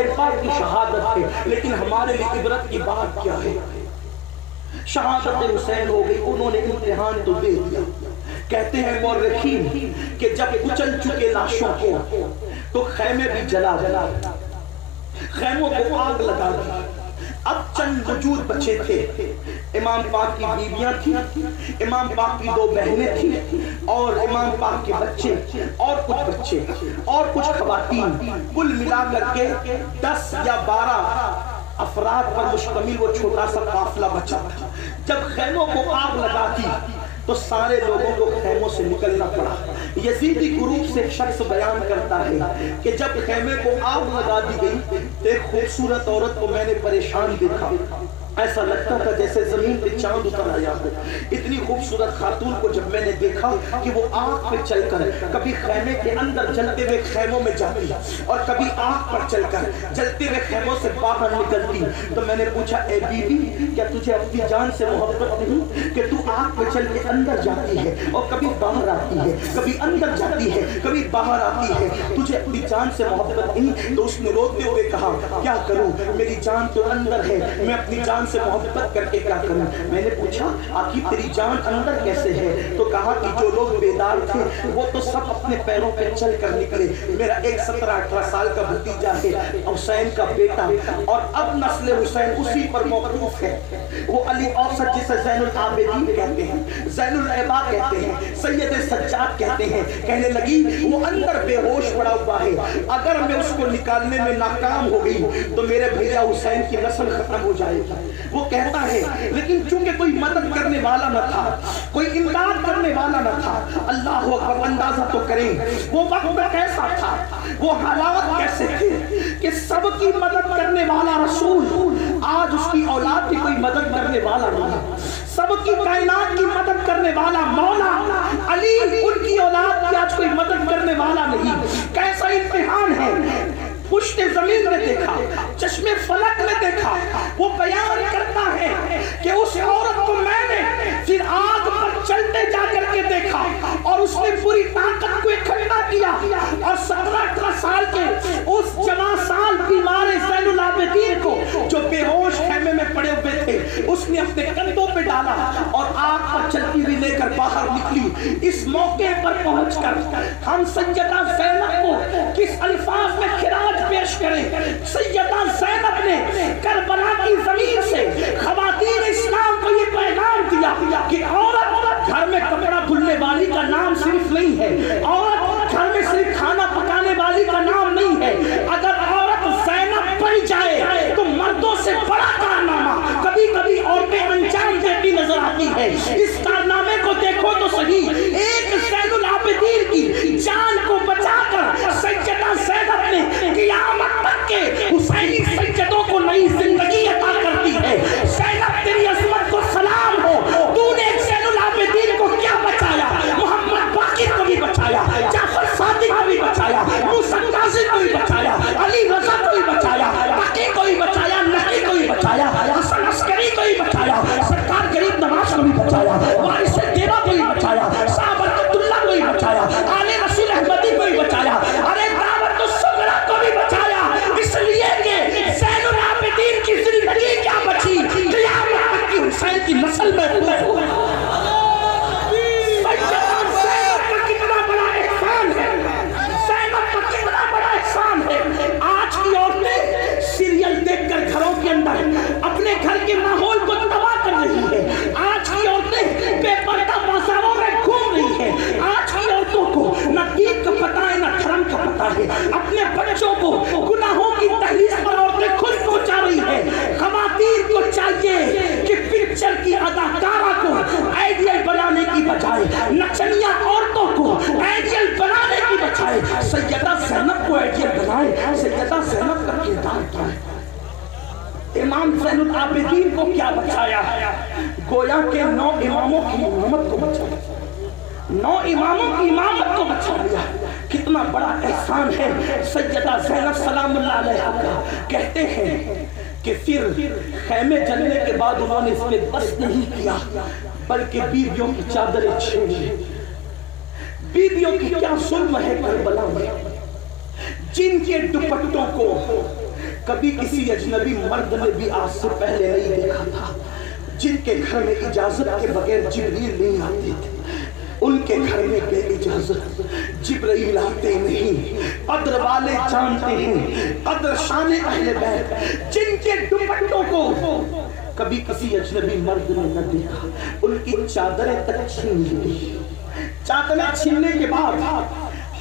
حسین پاک کی شہادت ہے، لیکن ہمارے لیے عبرت کی بات کیا ہے؟ شہادت حسین ہو گئی، انہوں نے امتحان تو دے دیا۔ کہتے ہیں مورخین کہ جب کچل چکے لاشوں کو تو خیمے بھی جلا خیموں کو آگ لگا دی۔ اب چند وجود بچے تھے، امام پاک کی بیویاں تھیں، امام پاک کی 2 بہنیں تھیں، اور امام پاک کے بچے اور کچھ بچے اور کچھ خواتین، کل ملا کر کے 10 یا 12 افراد پر مشتمل وہ چھوٹا سا قافلہ بچا تھا۔ جب خیموں کو آگ لگا دی تو سارے لوگوں کو خیموں سے نکلنا پڑا۔ یزیدی گروپ سے ایک شخص بیان کرتا ہے کہ جب خیمے کو آگ لگا دی گئی، ایک خوبصورت عورت کو میں نے پریشان دیکھا، ایسا لگتا تھا جیسے زمین پہ چاند اتر آیا ہو۔ اتنی خوبصورت خاتون کو جب میں نے دیکھا کہ وہ آگ پہ چل کر کبھی خیمے کے اندر جلتے ہوئے خیموں میں جاتی اور کبھی آگ پر چل کر جلتے ہوئے خیموں سے باہر نکلتی، تو میں نے پوچھا اے بی بی کیا تجھے اپنی جان سے محبت نہیں کہ تو آگ پہ چل کے اندر جاتی ہے اور کبھی باہر آتی ہے، کبھی اندر جاتی ہے، کبھی باہر آتی ہے، تجھے اپنی جان سے محبت نہیں؟ تو اس نے روتے ہوئے کہا کیا کروں، میری جان تو اندر ہے، میں اپنی جان سے محبت کر کے کیا کروں؟ میں نے پوچھا آخر تیری جان اندر کیسے ہے؟ تو کہا کہ جو لوگ بیدار تھے وہ تو سب اپنے پیروں پہ چل کر نکلے، میرا ایک 17-18 سال کا بھتیجا ہے حسین کا بیٹا، اور اب نسل حسین اسی پر موقوف ہے۔ وہ علی اوسط جسے زین العابدین کہتے ہیں، زین العباد کہتے ہیں، سید سجاد کہتے ہیں، کہنے لگی وہ اندر بے ہوش پڑا ہوا ہے، اگر میں اس کو نکالنے میں ناکام ہو گئی تو میرے بھیا حسین کی نسل ختم ہو جائے گی۔ وہ کہتا ہے لیکن چونکہ کوئی مدد کرنے والا نہ تھا، کوئی امداد کرنے والا نہ تھا، اللہ اکبر، اندازہ تو کریں وہ وقت کیسا تھا، وہ حالات کیسے تھے کہ سب کی مدد کرنے والا رسول آج اس کی اولاد کی کوئی مدد کرنے والا نہیں، سب کی کائنات کی مدد کرنے والا مولا علی ان کی اولاد کی آج کوئی مدد کرنے والا نہیں۔ کیسا امتحان ہے، پشت زمین میں دیکھا، چشم فلک میں دیکھا۔ وہ بیان کرتا ہے کہ اس عورت کو میں نے پھر آگ پر چلتے جا کر کے دیکھا اور اس نے پوری طاقت کو اکٹھا کیا اور 17-18 سال کے اس جوان سال بیمار زین العابدین کو جو بے ہوش خیمے میں پڑے ہوئے تھے اس نے اپنے کندھوں پہ ڈالا اور آگ پر چلتی ہوئی لے کر باہر نکلی۔ اس موقع پر پہنچ کر ہم سیدہ زینب کو کس الفاظ میں خراج پیش کریں؟ سیدہ زینب نے کربلا کی زمین سے خواتین اسلام کو یہ پیغام دیا کہ عورت گھر میں کپڑا دھلنے والی کا نام صرف نہیں ہے، عورت گھر میں صرف کھانا پکانے والی کا نام نہیں ہے، اگر عورت زینب بن جائے تو مردوں سے بڑا کارنامہ کبھی کبھی عورتیں انجام دیتی نظر آتی ہے۔ اس کارنامے کو دیکھو تو صحیح، ایک زین العابدین کی جان کو بچا کر سیدہ زینب نے قیامت تک کے حسینی سیدوں کو نئی زندگی عطا کرتی ہے۔ زینب تیری عظمت کو سلام ہو، تو نے ایک زین العابدین کو کیا بچایا، محمد باقر کو بھی بچایا، جعفر صادق کو بھی بچایا، موسیٰ کاظم کو بھی بچایا، علی رضا کو بھی بچایا، باقی کو بھی بچایا، نقی کو بھی بچایا، حسن عسکری کو بھی بچایا، سرکار غریب نواز کو بھی بچایا، وارث دیوا کو بھی بچایا، صاحب برکت اللہ کو بھی بچایا، آل رسول احمدی کو بھی بچایا، ارے دعوت الصغرا کو بھی بچایا، اس لیے کہ زین العابدین کی زندگی کیا بچی، قیامت تک کی حسین کی نسل میں ہو۔ گھروں کے اندر اپنے گھر کے ماحول کو تباہ کر رہی ہے، آج کی عورتیں بے پردہ بازاروں میں گھوم رہی ہے، آج کی عورتوں کو نہ دین کا پتہ ہے نہ دھرم کا پتہ ہے، اپنے بچوں کو گناہوں کی تحریش پر عورتیں خود پہنچا رہی ہے۔ خواتین کو چاہیے کہ پکچر کی اداکارہ کو آئیڈیل بنانے کی بجائے نچنیاں عورتوں کو آئیڈیل بنانے کی بجائے سیدہ زینب کو آئیڈیل بنائے۔ سیدہ زینب کا کردار کیا ہے؟ امام زین العابدین کو کیا بچایا؟ گویا کہ 9 اماموں کی امامت کو بچایا، 9 اماموں کی امامت کو بچا لیا۔ کتنا بڑا احسان ہے سیدہ زینب سلام اللہ علیہا کا۔ کہتے ہیں کہ پھر خیمے جلنے کے بعد انہوں نے اس پہ بس نہیں کیا بلکہ بیویوں کی چادریں چھیڑی۔ بیویوں کی کیا ظلم ہے کربلا میں، جن کے دوپٹوں کو کبھی کسی اجنبی مرد نے بھی آج سے پہلے نہیں دیکھا تھا، جن کے گھر میں اجازت کے بغیر جبریل نہیں آتے تھے، ان کے گھر میں بے اجازت جبرائیل آتے نہیں۔ قدر والے جانتے ہیں قدر شان اہل بیت، جن کے دوپٹوں کو کبھی کسی اجنبی مرد نے نہ دیکھا، ان کی چادریں تک چھین لی۔ چادریں چھیننے کے بعد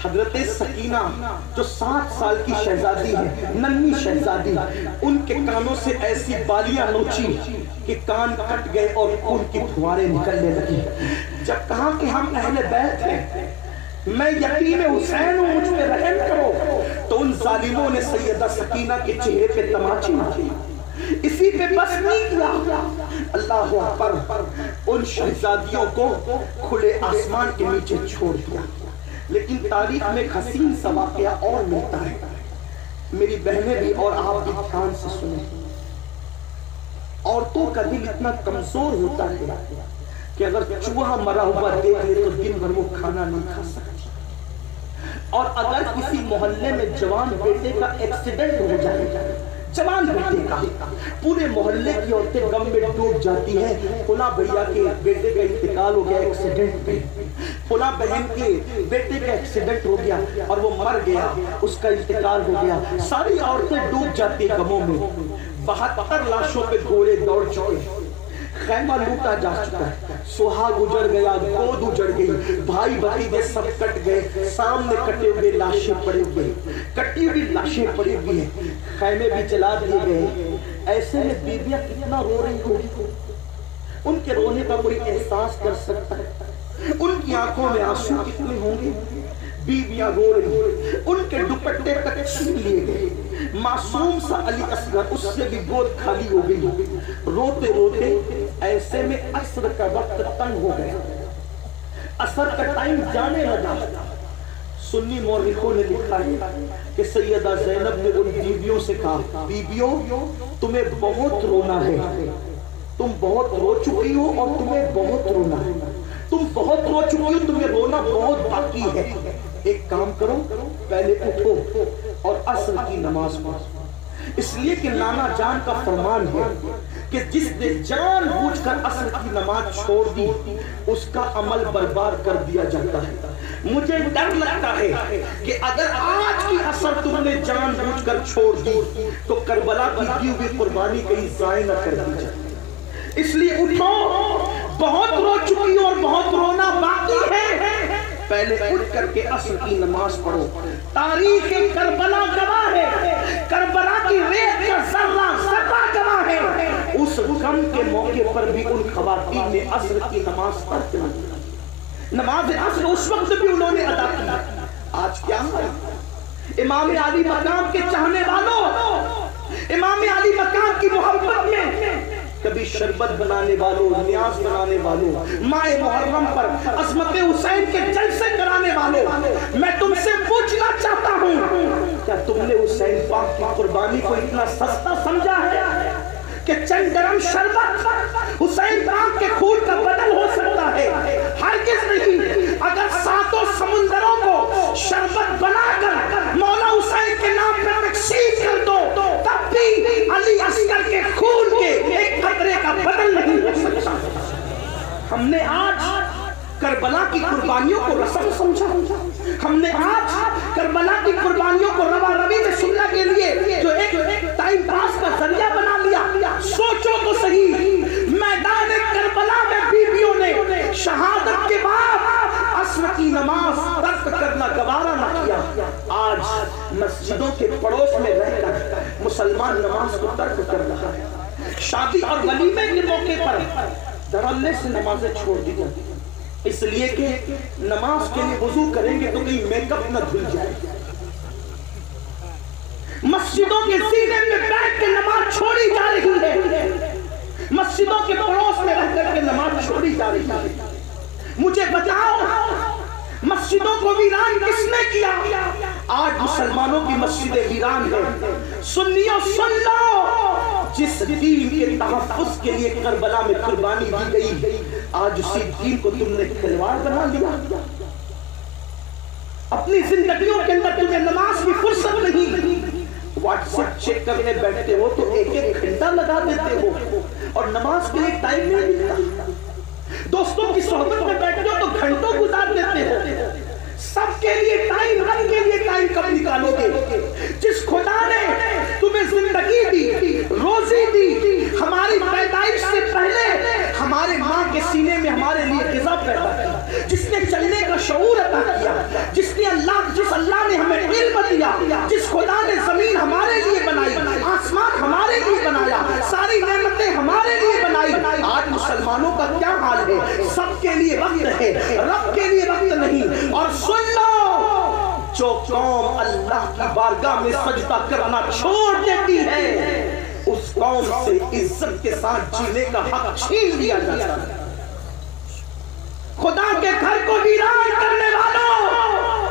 حضرت سکینہ جو 7 سال کی شہزادی ہے، ننھی شہزادی، ان کے کانوں سے ایسی بالیاں نوچی کہ کان کٹ گئے اور خون کی پھواریں نکلنے لگی۔ جب کہا کہ ہم اہل بیت ہیں، میں یتیم حسین ہوں، مجھ پہ رحم کرو، تو ان ظالموں نے سیدہ سکینہ کے چہرے پہ تماچے مارے۔ اسی پہ بس نہیں کیا، اللہ اکبر، ان شہزادیوں کو کھلے آسمان کے نیچے چھوڑ دیا۔ لیکن تاریخ میں ایک حسین سا واقعہ اور ملتا ہے، میری بہنیں بھی اور آپ بھی دھیان سے سنیں۔ عورتوں کا دل اتنا کمزور ہوتا ہے کہ اگر چوہا مرا ہوا دیکھ لے تو دن بھر وہ کھانا نہیں کھا سکتی، اور اگر کسی محلے میں جوان بیٹے کا ایکسیڈنٹ ہو جائے، جوان بیٹے کا، پورے محلے کی عورتیں غم میں ڈوب جاتی ہیں، فلاں بھیا کے بیٹے کا انتقال ہو گیا ایکسیڈنٹ میں، فلاں بہن کے بیٹے کا ایکسیڈنٹ ہو گیا اور وہ مر گیا، اس کا انتقال ہو گیا، ساری عورتیں ڈوب جاتی ہیں غموں میں۔ 72 لاشوں پہ گھوڑے دوڑ چکے، خیمہ لوٹا جا چکا ہے، سہاگ اجڑ گیا، گود اجڑ گئی، بھائی بھتیجے سب کٹ گئے، سامنے کٹے ہوئے لاشیں پڑے ہوئے، کٹی ہوئی لاشیں پڑی ہوئی ہیں، خیمے بھی جلا دیے گئے۔ ایسے میں بیویاں کتنا رو رہی ہوگی، ان کے رونے کا کوئی احساس کر سکتا ہے، ان کی آنکھوں میں آنسو کتنے ہوں گے۔ بیویاں رو رہی، ان کے دوپٹے تک چھین لیے گئے، معصوم سا علی اصغر، اس سے بھی گود خالی ہو گئی، روتے روتے۔ ایسے میں عصر کا وقت تنگ ہو گیا، عصر کا ٹائم جانے لگا۔ سنی مورخوں نے لکھا ہے کہ سیدہ زینب نے ان بیویوں سے کہا، بیویوں تمہیں بہت رونا ہے، تم بہت رو چکی ہو اور تمہیں بہت رونا ہے، تم بہت رو چکی ہو، تمہیں رونا بہت باقی ہے۔ ایک کام کرو، پہلے اٹھو اور عصر کی نماز پڑھو، اس لیے کہ نانا جان کا فرمان ہے کہ جس نے جان بوجھ کر عصر کی نماز چھوڑ دی اس کا عمل برباد کر دیا جاتا ہے۔ مجھے ڈر لگتا ہے کہ اگر آج کی عصر تم نے جان بوجھ کر چھوڑ دی تو کربلا کی دی ہوئی قربانی کہیں ضائع نہ کر دی جائے، اس لیے اٹھو، بہت رو چکی ہو اور بہت رونا باقی ہے، پہلے اٹھ کر کے عصر کی نماز پڑھو۔ تاریخ کربلا گواہ ہے، کربلا کی ریت کا ذرہ ذرہ گواہ ہے، اس غم کے موقع پر بھی ان خواتین نے عصر کی نماز پڑھ کے نماز عصر اس وقت بھی انہوں نے ادا کی۔ آج کیا ہے؟ امام علی مقام کے چاہنے والوں، امام علی مقام کی محبت میں کبھی شربت بنانے والوں، نیاز بنانے والوں، ماہ محرم پر عظمت حسین کے جلسے کرانے والوں، میں تم سے پوچھنا چاہتا ہوں، کیا تم نے حسین پاک کی قربانی کو اتنا سستا سمجھا ہے کہ چند گرم شربت حسین پاک کے خون کا بدل ہو سکتا ہے؟ ہرگز نہیں۔ اگر 7 سمندروں کو شربت بنا کر مولا حسین کے نام پر تقسیم کر دو تب بھی علی اصغر کے خون کے ایک قطرے کا بدل نہیں ہو سکتا۔ ہم نے آج کربلا کی قربانیوں کو رسم سمجھا، ہم نے آج کربلا کی قربانیوں کو روا روی میں سننے کے لیے جو ایک ٹائم پاس کا ذریعہ بنا لیا۔ سوچو تو صحیح، میدان کربلا میں بیویوں نے شہادت کے بعد عصر کی نماز ترک کرنا گوارا نہ کیا۔ آج مسجدوں کے پڑوس میں رہ کر مسلمان نماز کو ترک کر رہا ہے، شادی اور ولیمے کے موقع پر دھڑلے سے نمازیں چھوڑ دی جاتی، اس لیے کہ نماز کے لیے وضو کریں گے تو کہیں میک اپ نہ دھل جائے۔ مسجدوں کے سینے میں بیٹھ کے نماز چھوڑی جا رہی ہے، مسجدوں کے پڑوس میں رہ کر کے نماز چھوڑی جا رہی ہے۔ مجھے بتاؤ، مسجدوں کو ویران کس نے کیا؟ آج مسلمانوں کی مسجدیں ویران ہیں۔ سنیوں سن لو، جس دین کے تحفظ کے لیے کربلا میں قربانی دی گئی، آج اسی دین کو تم نے کھلواڑ بنا لیا۔ اپنی زندگیوں کے اندر تمہیں نماز کی فرصت نہیں، واٹس ایپ چیک کرنے بیٹھتے ہو تو ایک ایک گھنٹہ لگا دیتے ہو اور نماز کے لیے ٹائم نہیں ملتا. دوستوں کی صحبت میں بیٹھتے ہو تو گھنٹوں گزار دیتے ہو. سب کے لیے ٹائم، رب کے لیے ٹائم کب نکالو گے؟ جس خدا نے تمہیں زندگی دی، روزی دی، ہماری پیدائش سے پہلے ہمارے ماں کے سینے میں ہمارے لیے غذا پیدا کی، جس نے چلنے کا شعور عطا کیا، جس اللہ نے ہمیں علم دیا، جس خدا نے زمین ہمارے لیے بنائی، آسمان ہمارے لیے بنایا، ساری نعمتیں ہمارے لیے بنائی. آج مسلمانوں کا کیا حال ہے؟ سب کے لیے وقت ہے، رب کے لیے وقت نہیں. اور سن لو، جو قوم اللہ کی بارگاہ میں سجدہ کرنا چھوڑ دیتی ہے اس قوم سے عزت کے ساتھ جینے کا حق چھین لیا جاتا ہے. خدا کے گھر کو ویران کرنے والوں،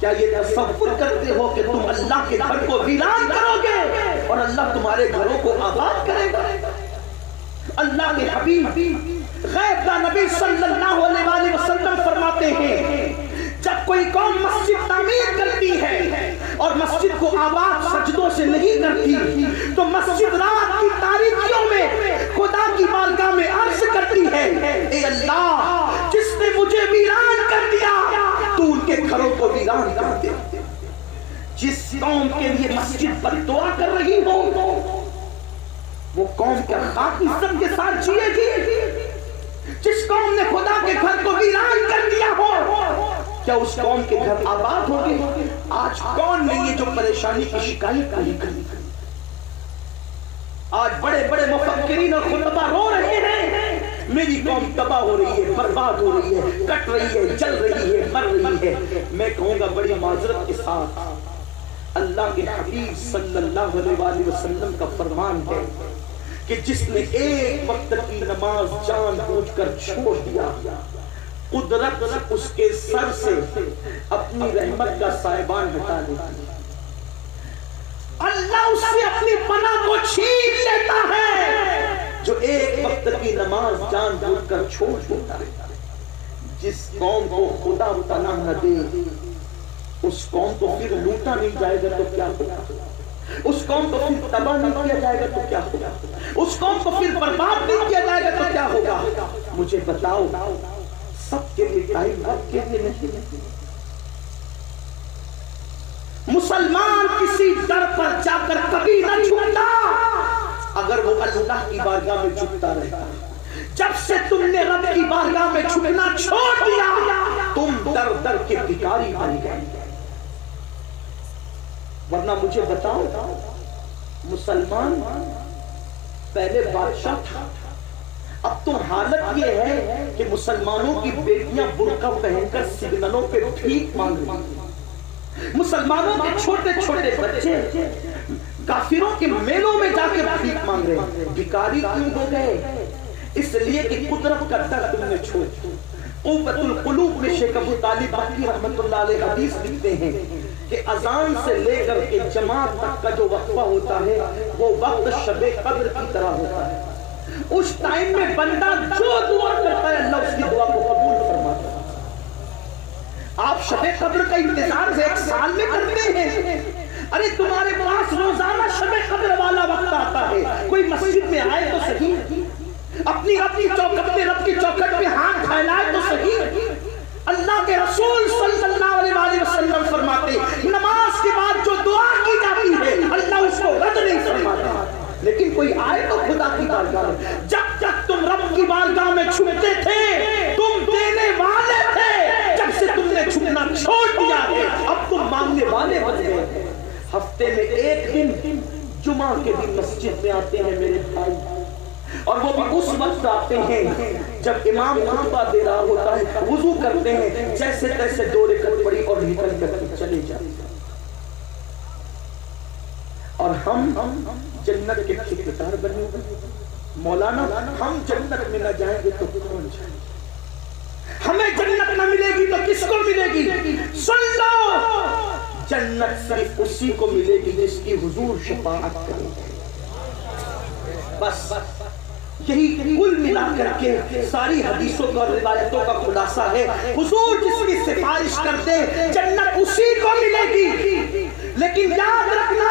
کیا یہ تصور کرتے ہو کہ تم اللہ کے گھر کو ویران کرو گے اور اللہ تمہارے گھروں کو آباد کرے گا؟ اللہ کے حبیب غیب کا نبی صلی اللہ علیہ وآلہ وسلم فرماتے ہیں جب کوئی قوم مسجد تعمیر کرتی ہے اور مسجد کو آباد سجدوں سے نہیں کرتی تو مسجد رات کی تاریکیوں میں خدا کی بارگاہ میں عرض کرتی ہے، اے اللہ جس نے مجھے ویران کر دیا تو ان کے گھروں کو ویران کر دے. جس قوم کے لیے مسجد بد دعا کر رہی ہو وہ قوم کیا خاک عزت کے ساتھ جیے گی؟ جس قوم نے خدا کے گھر کو ویران کر دیا ہو کیا اس قوم کے گھر آباد ہوگی؟ آج کون نے یہ جو پریشانی کی شکایت نہیں کی؟ آج بڑے بڑے مفکرین اور خطبہ رو رہے ہیں میری قوم تباہ ہو رہی ہے، برباد ہو رہی ہے، کٹ رہی ہے، جل رہی ہے، مر رہی ہے. میں کہوں گا بڑی معذرت کے ساتھ اللہ کے حبیب صلی اللہ علیہ وآلہ وسلم کا فرمان ہے کہ جس نے ایک وقت کی نماز جان بوجھ کر چھوڑ دیا قدرت اس کے سر سے اپنی رحمت کا سائبان ہٹا دیتی ہے. اللہ اس سے اپنی پناہ کو چھین لیتا ہے جو ایک وقت کی نماز جان بوجھ کر چھوڑ دیتا ہے. جس قوم کو خدا پناہ نہ دے اس قوم کو پھر لوٹا نہیں جائے گا تو کیا ہوگا؟ اس قوم کو پھر تباہ نہیں کیا جائے گا تو کیا ہوگا؟ اس قوم کو پھر برباد نہیں کیا جائے گا تو کیا ہوگا؟ مجھے بتاؤ، سب کے لیے ٹائم رب کے لیے نہیں. مسلمان کسی در پر جا کر کبھی نہ جھکتا اگر وہ اللہ کی بارگاہ میں جھکتا رہتا. جب سے تم نے رب کی بارگاہ میں جھکنا چھوڑ دیا تم در در کے بھکاری بن گئے. ورنہ مجھے بتاؤ، مسلمان پہلے بادشاہ تھا، اب تو حالت یہ ہے کہ مسلمانوں کی بیٹیاں برقع پہن کر سگنلوں پہ بھیک مانگ رہی ہیں. مسلمانوں کے چھوٹے چھوٹے بچے کافروں کے میلوں میں جا کے بھیک مانگ رہے ہیں. بھکاری کیوں ہو گئے؟ اس لیے کہ قدرت کا در تم نے چھوڑ. قوت القلوب میں شیخ ابو طالب مکی رحمت اللہ علیہ حدیث لکھتے ہیں کہ اذان سے لے کر کے جماعت تک کا جو وقفہ ہوتا ہے وہ وقت شب قدر کی طرح ہوتا ہے. اس ٹائم میں بندہ جو دعا کرتا ہے اللہ اس کی دعا کو قبول فرماتا ہے. آپ شب قدر کا انتظار ایک سال میں کرتے ہیں. ارے تمہارے پاس روزانہ شب قدر والا وقت آتا ہے، کوئی مسجد میں آئے تو صحیح، اپنی رب کی چوکھٹ پہ ہاتھ پھیلائے تو صحیح. اللہ کے رسول صلی اللہ علیہ وسلم فرماتے نماز کے بعد جو دعا کی جاتی ہے اللہ اس کو رد نہیں فرماتا. لیکن کوئی آئے تو خدا کی بارگاہ میں، جب تک تم رب کی بارگاہ میں چھپتے تھے تم دینے والے تھے. جب سے تم نے چھپنا چھوڑ دیا ہے اب تم مانگنے والے بن گئے. ہفتے میں ایک دن جمعہ کے دن مسجد میں آتے ہیں میرے بھائی، اور وہ بھی اس وقت آتے ہیں جب امام خطبہ دے رہا ہوتا ہے، وضو کرتے ہیں، جیسے تیسے 2 رکعت پڑھی اور نکل کر کے چلے جاتے ہیں. اور ہم جنت کے ٹھیکیدار بنے ہوئے. مولانا ہم جنت میں نہ جائیں گے تو کون جائیں گے؟ ہمیں جنت نہ ملے گی تو کس کو ملے گی؟ سن لو، جنت صرف اسی کو ملے گی جس کی حضور شفاعت کرے گی. بس یہی کل ملا کر کے ساری حدیثوں کا روایتوں کا خلاصہ ہے. حضور جس کی سفارش کرتے جنت اسی کو ملے گی. لیکن یاد رکھنا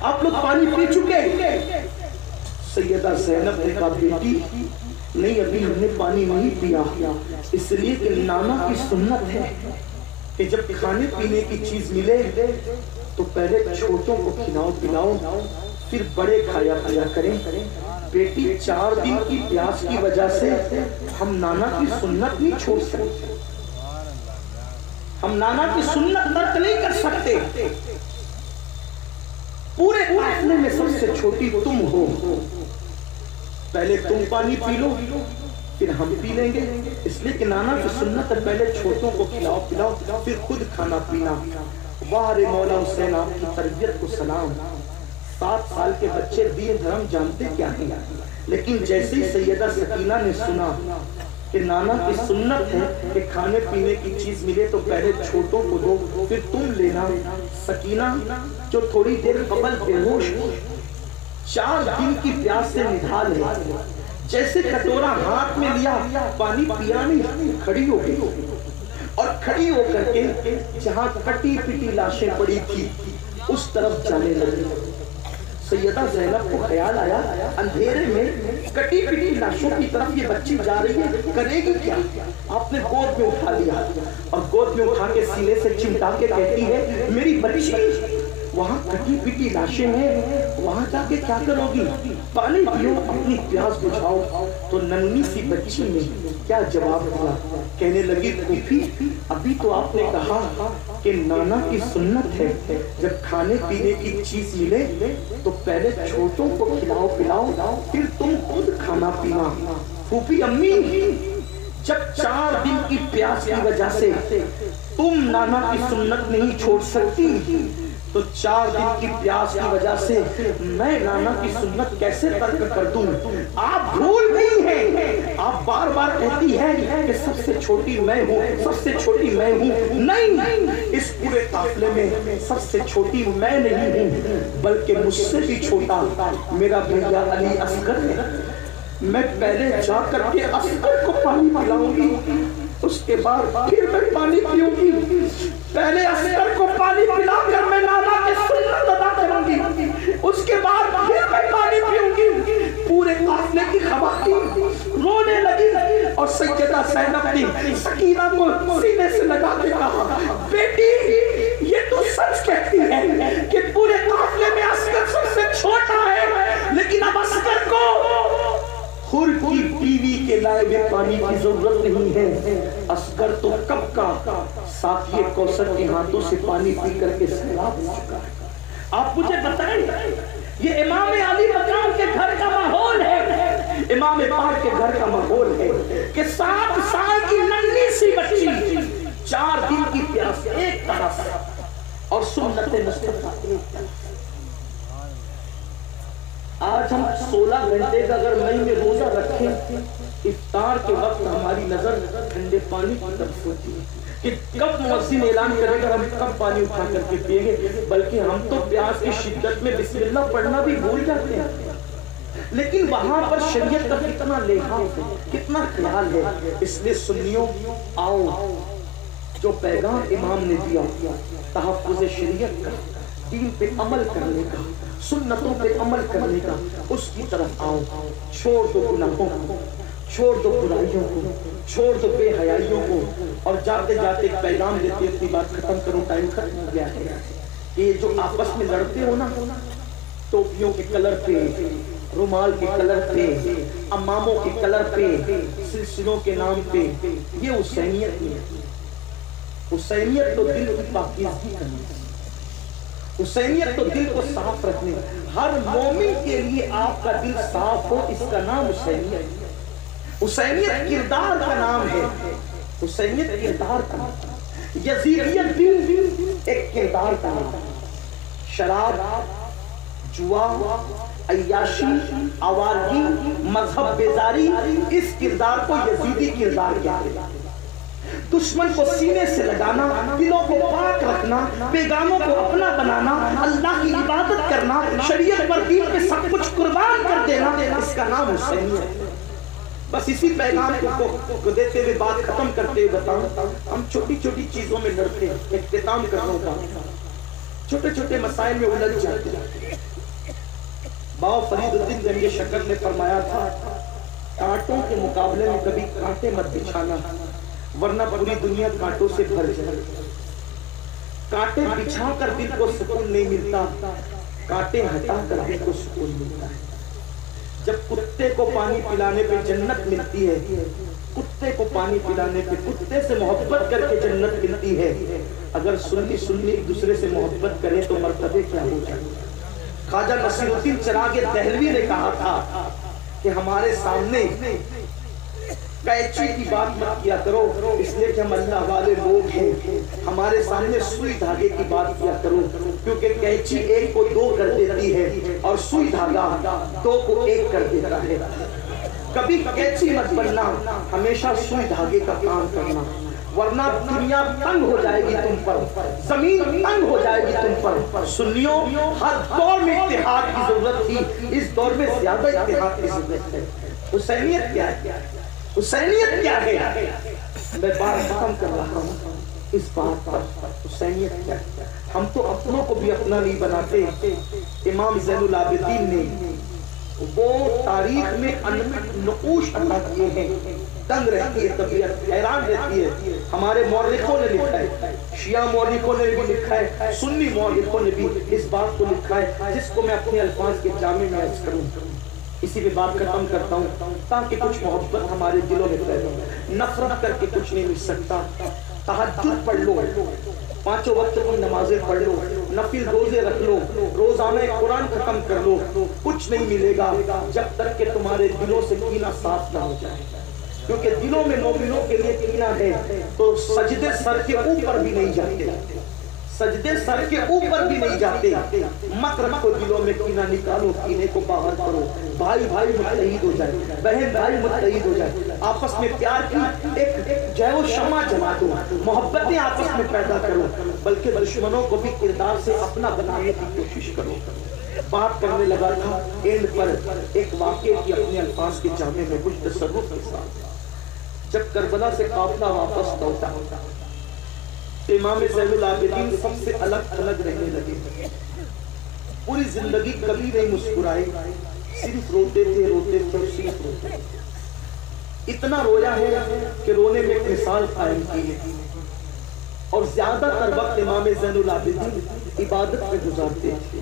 آپ لوگ پانی پی چکے؟ سیدہ زینب نے کہا بیٹی نہیں، ابھی ہم نے پانی نہیں پیا، اس لیے کہ نانا کی سنت ہے کہ جب کھانے پینے کی چیز ملے تو پہلے چھوٹوں کو کھلاؤ پلاؤ، پھر بڑے کھایا پیا کریں۔ بیٹی 4 دن کی پیاس کی وجہ سے ہم نانا کی سنت نہیں چھوڑ سکتے، ہم نانا کی سنت ترک نہیں کر سکتے۔ پورے قافلے میں سب سے چھوٹی تم ہو، پہلے تم پانی پی لو پھر ہم پی لیں گے، اس لیے کہ نانا کی سنت ہے پہلے چھوٹوں کو کھلاؤ پلاؤ پھر خود کھانا پینا۔ واہ رے مولا حسین، آپ کی تربیت کو سلام۔ 7 سال کے بچے دین دھرم جانتے کیا ہیں، لیکن جیسے ہی سیدہ سکینہ نے سنا کہ نانا کی سنت ہے کہ کھانے پینے کی چیز ملے تو پہلے چھوٹوں کو دو پھر تم لینا، سکینہ جو تھوڑی دیر قبل بے ہوش 4 دن کی پیاس سے نڈھال ہے، جیسے کٹورا ہاتھ میں لیا پانی پیا نہیں، کھڑی ہو گئی اور کھڑی ہو کر کے جہاں کٹی پٹی لاشیں پڑی تھی اس طرف جانے لگی۔ سیدہ زینب کو خیال آیا اندھیرے میں کٹی پٹی لاشوں کی طرف یہ بچی جا رہی ہے، کرے گی کیا؟ آپ نے گود میں اٹھا لیا اور گود میں اٹھا کے سینے سے چمٹا کے کہتی ہے میری بچی، وہاں کٹی پٹی لاشیں ہیں، وہاں جا کے کیا کرو گی؟ پانی پیو، اپنی پیاس بجھاؤ۔ تو ننھی سی بچی نے کیا جواب دیا؟ کہنے لگی پھوپھی ابھی تو آپ نے کہا کہ نانا کی سنت ہے جب کھانے پینے کی چیز ملے تو پہلے چھوٹوں کو کھلاؤ پلاؤ پھر تم خود کھانا پینا۔ پھوپھی امی جب 4 دن کی پیاس کی وجہ سے تم نانا کی سنت نہیں چھوڑ سکتی تو 4 دن کی پیاس کی وجہ سے میں نانا کی سنت کیسے ترک کر دوں؟ آپ بھول گئی ہیں، آپ بار بار کہتی ہے کہ سب سے چھوٹی میں ہوں، سب سے چھوٹی میں ہوں۔ نہیں، اس پورے قافلے میں سب سے چھوٹی میں نہیں ہوں، بلکہ مجھ سے بھی چھوٹا میرا بھیا علی اصغر ہے۔ میں پہلے جا کر کے اصغر کو پانی پلاؤں گی، اس کے بعد پھر میں پانی پیوں گی۔ پہلے اصغر کو پانی پلا کر میں نانا کی سنت ادا کروں گی، اس کے بعد پھر میں پانی پیوں گی۔ پورے قافلے کی خواتین رونے لگی اور سیدہ زینب نے سکینہ کو سینے سے لگا کے کہا بیٹی یہ تو سچ کہتی ہے کہ پورے قافلے میں اصغر سب سے چھوٹا ہے، لیکن اب اصغر کو خور کی بیوی کے لائے میں پانی کی ضرورت نہیں ہے۔ اصغر تو کب کا ساقی کوثر کے ہاتھوں سے پانی پی کر کے سیراب ہو چکا ہے۔ آپ مجھے بتائیں یہ امام علی مقام کے گھر کا ماحول ہے، امام پاک کے گھر کا ماحول ہے کہ 7 سال کی ننھی سی بچی 4 دن کی پیاس ایک طرف اور سنت مصطفیٰ ایک طرف۔ آج ہم 16 گھنٹے کا اگر مئی میں روزہ رکھیں، افطار کے وقت ہماری نظر ٹھنڈے پانی کی طرف ہوتی ہے کہ کب مؤذن اعلان کرے گا ہم کب پانی اٹھا کر کے پیئیں گے، بلکہ ہم تو پیاس کی شدت میں بسم اللہ پڑھنا بھی بھول جاتے ہیں۔ لیکن وہاں پر شریعت کا کتنا لحاظ ہے، کتنا خیال ہے۔ اس لیے سنیوں آؤ جو پیغام امام نے دیا تحفظ شریعت کا، دین پہ عمل کرنے کا، سنتوں پہ عمل کرنے کا، اس کی طرف آؤ۔ چھوڑ دو گناہوں کو، چھوڑ دو برائیوں کو، چھوڑ دو بے حیائیوں کو، اور جاتے جاتے ایک پیغام دیتے اپنی بات ختم کرو، ٹائم ختم ہو گیا ہے۔ یہ جو آپس میں لڑتے ہو نا، ٹوپیوں کے کلر پہ، رومال کے کلر پہ، اماموں کے کلر پہ، سلسلوں کے نام پہ، یہ حسینیت نہیں ہے۔ حسینیت تو دل کی پاکیزگی کرنی ہے، حسینیت تو دل کو صاف رکھنے۔ ہر مومن کے لیے آپ کا دل صاف ہو، اس کا نام حسینیت ہے۔ حسینیت کردار کا نام ہے، حسینیت کردار کا نام ہے۔ یزیدیت بھی ایک کردار کا نام ہے۔ شراب، جوا، عیاشی، آوارگی، مذہب بیزاری، اس کردار کو یزیدی کردار کہتے ہیں۔ دشمن کو سینے سے لگانا، دلوں کو پاک رکھنا، بیگانوں کو اپنا بنانا، اللہ کی عبادت کرنا، شریعت پر دین پہ سب کچھ قربان کر دینا، اس کا نام حسینیت ہے۔ بس اسی پیغام کو دیتے ہوئے بات ختم کرتے ہوئے بتاؤں، ہم چھوٹی چھوٹی چیزوں میں لڑتے ہیں۔ اختتام کر رہا ہوں، چھوٹے چھوٹے مسائل میں الجھ جاتے ہیں۔ بابا فرید الدین گنج شکر نے فرمایا تھا کانٹوں کے مقابلے میں کبھی کانٹے مت بچھانا ورنہ پوری دنیا کانٹوں سے بھر جائے۔ کانٹے بچھا کر دل کو سکون نہیں ملتا، کانٹے ہٹا کر دل کو سکون ملتا ہے۔ جب کتے کو پانی پلانے پہ جنت ملتی ہے، کتے کو پانی پلانے پہ کتے سے محبت کر کے جنت ملتی ہے، اگر سنی ایک دوسرے سے محبت کریں تو مرتبے کیا ہو جائے۔ خواجہ نصیر الدین چراغ دہلوی نے کہا تھا کہ ہمارے سامنے قینچی کی بات مت کیا کرو اس لیے کہ ہم اللہ والے لوگ ہیں، ہمارے سامنے سوئی دھاگے کی بات کیا کرو کیونکہ قینچی ایک کو دو کر دیتی ہے اور سوئی دھاگا دو کو ایک کر دیتا ہے۔ کبھی قینچی مت بننا، ہمیشہ سوئی دھاگے کا کام کرنا، ورنہ دنیا تنگ ہو جائے گی تم پر، زمین تنگ ہو جائے گی تم پر۔ سنیوں، ہر دور میں اتحاد کی ضرورت تھی، اس دور میں زیادہ اتحاد کی ضرورت ہے۔ حسینیت کیا ہے؟ حسینیت کیا ہے؟ میں بات ختم کر رہا ہوں اس بات پر، حسینیت کیا ہے؟ ہم تو اپنوں کو بھی اپنا نہیں بناتے۔ امام زین العابدین نے وہ تاریخ میں انمٹ نقوش عطا کیے ہیں، دنگ رہتی ہے طبیعت، حیران رہتی ہے۔ ہمارے مورخوں نے لکھا ہے، شیعہ مورخوں نے بھی لکھا ہے، سنی مورخوں نے بھی اس بات کو لکھا ہے جس کو میں اپنے الفاظ کے جامع میں عرض کروں۔ اسی پہ بات ختم کرتا ہوں تاکہ کچھ محبت ہمارے دلوں میں پیدا ہو۔ نفرت کر کے کچھ نہیں مل سکتا۔ تہجد پڑھ لو، پانچوں وقت کی نمازیں پڑھ لو، نفل روزے رکھ لو، روزانہ قرآن ختم کر لو، کچھ نہیں ملے گا جب تک کہ تمہارے دلوں سے کینہ صاف نہ ہو جائے۔ کیونکہ دلوں میں مومنوں کے لیے کینہ ہے تو سجدے سر کے اوپر بھی نہیں جاتے، سجدے سر کے اوپر بھی نہیں جاتے۔ مت رکھو دلوں میں کینہ، نکالو کینے کو باہر کرو۔ بھائی بھائی متحد ہو جائے، بہن بھائی متحد ہو جائے، آپس میں پیار کی ایک جو ہے وہ شمع جلا دو، محبتیں آپس میں پیدا کرو، بلکہ دشمنوں کو بھی کردار سے اپنا بنانے کی کوشش کرو۔ بات کرنے لگا تھا اینڈ پر ایک واقعے کی اپنے الفاظ کے جامع میں کچھ تصرف کے ساتھ۔ جب کربلا سے قافلہ واپس لوٹا، امام زین العابدین سب سے الگ الگ رہنے لگے۔ پوری زندگی کبھی نہیں مسکرائے، صرف روتے تھے روتے تھے صرف روتے تھے۔ اتنا رویا ہے کہ رونے میں ایک مثال قائم کی ہے، اور زیادہ تر وقت امام زین العابدین عبادت میں گزارتے تھے،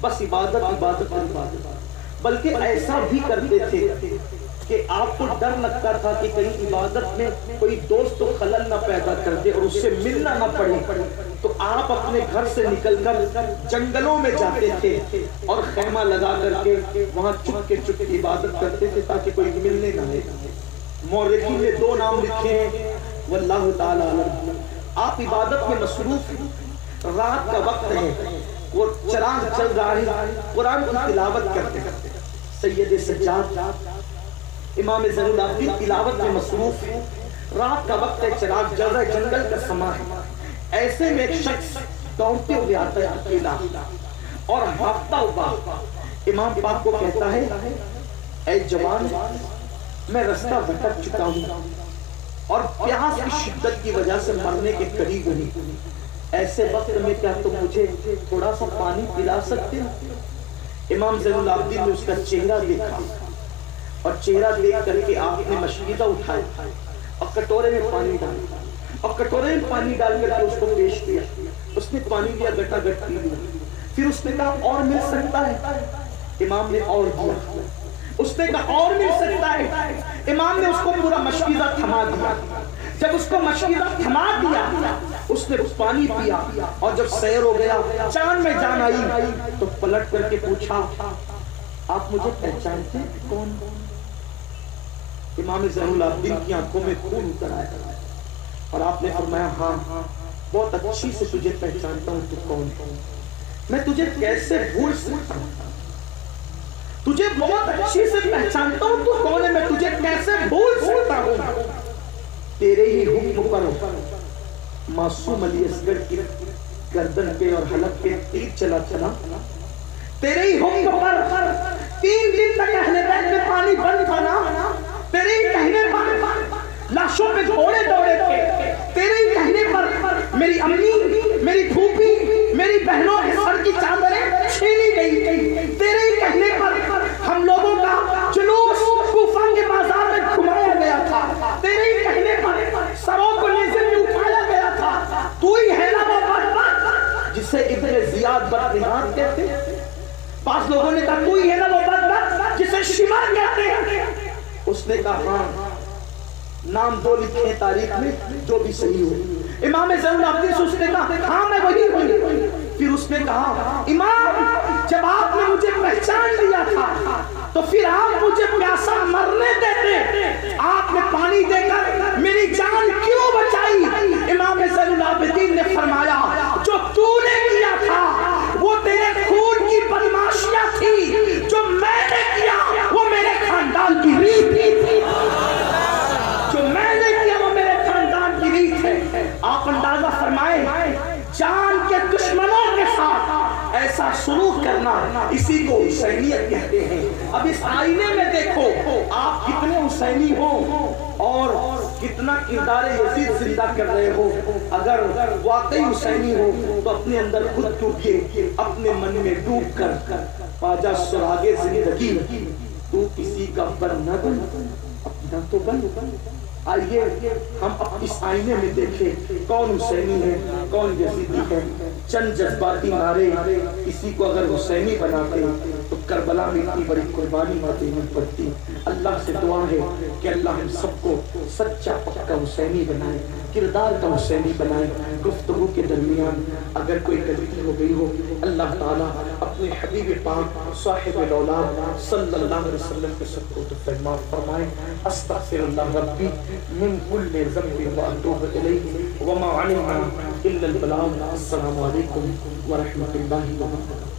بس عبادت عبادت عبادت۔ بلکہ ایسا بھی کرتے تھے کہ آپ کو ڈر لگتا تھا کہ کہیں عبادت میں کوئی دوست تو خلل نہ پیدا کر دے اور اس سے ملنا نہ پڑے، تو آپ اپنے گھر سے نکل کر جنگلوں میں جاتے تھے اور خیمہ لگا کر کے وہاں چپ کے عبادت کرتے تھے تاکہ کوئی ملنے نہ آئے۔ مورخین نے دو نام لکھے ہیں، واللہ تعالی عالم۔ آپ عبادت میں مصروف، رات کا وقت ہے، وہ چراغ چل رہا ہے، قرآن کی تلاوت کرتے کرتے سید سجاد امام زین العابدین تلاوت میں مصروف ہے، رات کا وقت ہے، چراغ جل رہا ہے، جنگل کا سما ہے۔ ایسے میں ایک شخص دوڑتے ہوئے آتا ہے اکیلا اور ہانپتا ہوا امام پاک کو کہتا ہے، اے جوان، میں رستہ بھٹک چکا ہوں اور پیاس کی شدت کی وجہ سے مرنے کے قریب ہوں، ایسے وقت میں کیا تم مجھے تھوڑا سا پانی پلا سکتے ہو؟ امام زین العابدین نے اس کا چہرہ دیکھا اور چہرہ دیکھ کر کے آپ نے مشکیزہ اٹھائے اور کٹورے میں پانی ڈالا اور کٹورے میں پانی ڈال کر کے اس کو پیش کیا۔ اس نے پانی لیا، گٹا گٹ پی لیا، پھر اس نے کہا اور مل سکتا ہے؟ امام نے اور دیا، اس نے کہا اور مل سکتا ہے؟ امام نے اس کو پورا مشکیزہ تھما دیا۔ جب اس کو مشکیزہ تھما دیا، اس نے پانی پیا اور جب سیر ہو گیا، جان میں جان آئی تو پلٹ کر کے پوچھا، آپ مجھے پہچانتے ہیں کون؟ امام زین العابدین کی آنکھوں میں خون اتر آیا اور آپ نے فرمایا، ہاں بہت اچھی سے تجھے پہچانتا ہوں، تو کون؟ میں تجھے کیسے بھول سکتا ہوں؟ تجھے بہت اچھی سے پہچانتا ہوں، تو کون ہے؟ میں تجھے کیسے بھول سکتا ہوں؟ تیرے ہی حکم پر معصوم علی اصغر کی گردن پہ اور حلق پہ تیر چلا چلا، تیرے ہی حکم پر 3 دن تک اہل بیت میں پانی بند تھا نا، تیرے ہی کہنے پر لاشوں پہ گھوڑے دوڑے تھے، تیرے ہی کہنے پر میری امی، میری پھوپھی، میری بہن بعض لوگوں نے کہا کوئی ہے نا وہ بدبخت جسے شمار کہتے ہیں؟ اس نے کہا ہاں، نام دو لکھے ہیں تاریخ میں جو بھی صحیح ہو۔ امام زین العابدین سے اس نے کہا ہاں میں وہی ہوں۔ پھر اس نے کہا امام جب آپ نے مجھے پہچان لیا تھا تو پھر آپ مجھے پیاسا مرنے دیتے، آپ نے پانی دے کر میری جان کیوں بچائی؟ امام زین العابدین نے فرمایا جو تو نے کیا تھا وہ تیرے خون کی بدماشیاں تھی، جو میں نے کیا وہ میرے خاندان کی ریت تھی، جو میں نے کیا وہ میرے خاندان کی ریت ہے۔ آپ اندازہ فرمائیں جان کے دشمنوں کے ساتھ ایسا سلوک کرنا، اسی کو حسینیت کہتے ہیں۔ اب اس آئینے میں دیکھو آپ کتنے حسینی ہو اور کتنا کردار یزید زندہ کر رہے ہو۔ اگر واقعی حسینی ہو تو اپنے اندر خود ٹوٹیے، اپنے من میں ڈوب کر پاجا سراغے زندگی تو کسی کا بن نہ بن اپنا تو بن۔ آئیے ہم اس آئینے میں دیکھیں کون حسینی ہے کون یزیدی ہے۔ چند جذباتی نعرے کسی کو اگر حسینی بناتے تو کربلا میں اتنی بڑی قربانی نہ دینی پڑتی۔ اللہ سے دعا ہے کہ اللہ ہم سب کو سچا پکا حسینی بنائے، کردار کا حسینی بنائے۔ گفتگو کے درمیان اگر کوئی غلطی ہو گئی ہو اللہ تعالیٰ اپنے حبیب پاک صاحب الاولاد صلی اللہ علیہ وسلم کے سب کو فرمائے استغفر اللہ ربی من كل ذنب واتوب الیہ وما علمنا الا البلاغ۔ السلام علیکم ورحمۃ اللہ وبرکاتہ۔